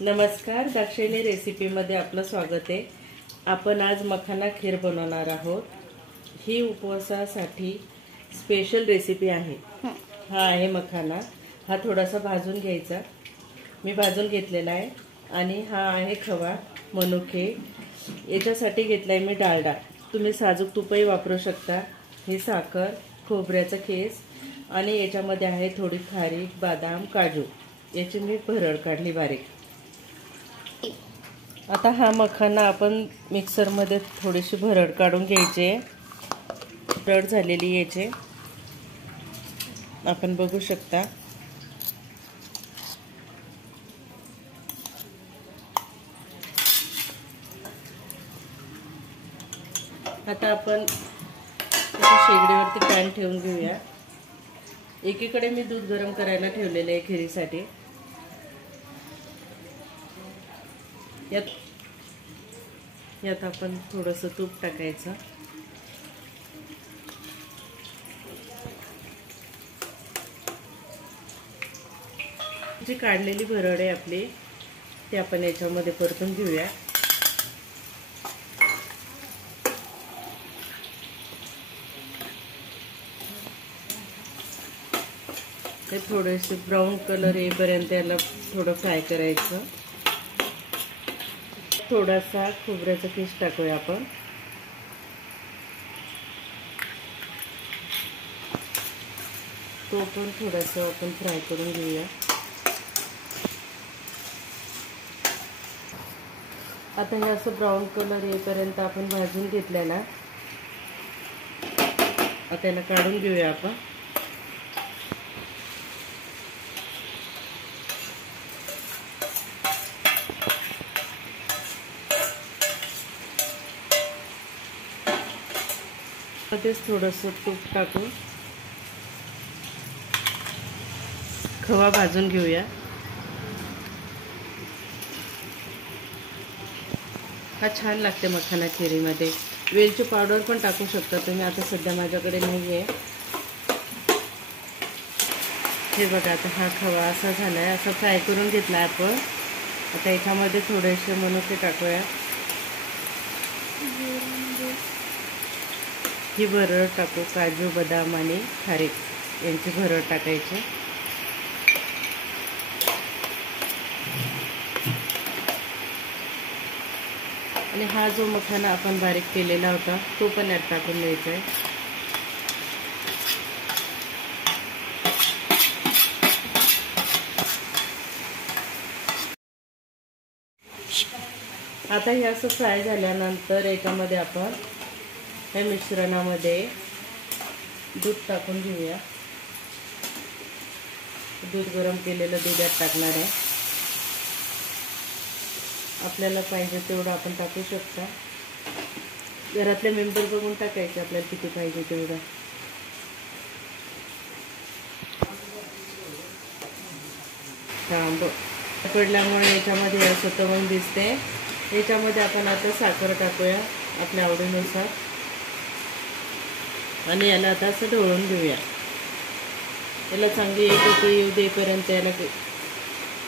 नमस्कार, दाक्षायणी रेसिपीमध्ये आपलं स्वागत आहे। आपण आज मखाना खीर बनवणार आहोत। ही उपवासासाठी स्पेशल रेसिपी आहे। हा आहे मखाना। हा थोडासा भाजून घ्यायचा। मी भाजून घेतलेला आहे। आणि हा आहे खवा, मनुके। याच्यासाठी घेतलाय मी डालडा। तुम्ही साजूक तुपही वापरू शकता। ही साखर, खोबऱ्याचा खीस आणि याच्यामध्ये आहे थोडी खारीक, बदाम, काजू। याची मी भरड काढली बारीक। आता हा मखाना आपण मिक्सर मध्ये थोडीशी भरड काढून घ्यायची। भरड झालेली याचे आपण बघू शकता। आता आपण शेगडीवरती पॅन ठेवून घेऊया। एकीकडे मी दूध गरम करायला ठेवलेले आहे खिरीसाठी। यात आपण थोडंसं तूप टाकायचं। जी काढलेली भरड आहे आपली, ती आपण याच्यामध्ये परतून घेऊया। ते थोडेसे ब्राऊन कलर येईपर्यंत याला थोडं फ्राय करायचं। थोडासा खोबऱ्याचा खीस टाकूया आपण। तो पण थोडासा आपण फ्राय करून घेऊया। आता हे असं ब्राऊन कलर येईपर्यंत आपण भाजून घेतलेला। आता याला काढून घेऊया आपण। मध्येच थोडंसं तूप टाकून खवा भाजून घेऊया। हा छान लागते मखाना खिरीमध्ये। वेलची पावडर पण टाकू शकता तुम्ही। आता सध्या माझ्याकडे नाहीये। हे बघा, आता हा खवा असा झालाय। असा फ्राय करून घेतला आपण। आता याच्यामध्ये थोडेसे मनुके टाकूया। ही भरड टाकू, काजू, बदाम आणि खारीक यांची भरड टाकायची। आणि हा जो मखाना आपण बारीक केलेला होता तो पण यात टाकून द्यायचा आहे। आता हे असं फ्राय झाल्यानंतर याच्यामध्ये आपण या मिश्रणामध्ये दूध टाकून घेऊया। दूध गरम केलेलं दूध यात टाकणार आहे। आपल्याला पाहिजे तेवढं आपण टाकू शकता। घरातले मेंबर बघून टाकायचे आपल्याला किती पाहिजे तेवढं। पडल्यामुळे याच्यामध्ये असं तवंग दिसते। याच्यामध्ये आपण आता साखर टाकूया आपल्या आवडीनुसार। आणि याला आता असं ढवळून घेऊया। याला चांगली एक उकळी येऊ देपर्यंत याला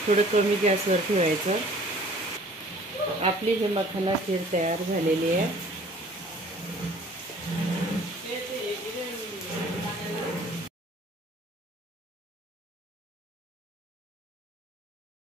थोडं कमी गॅसवर ठेवायचं। आपली ही मखाना खीर तयार झालेली आहे।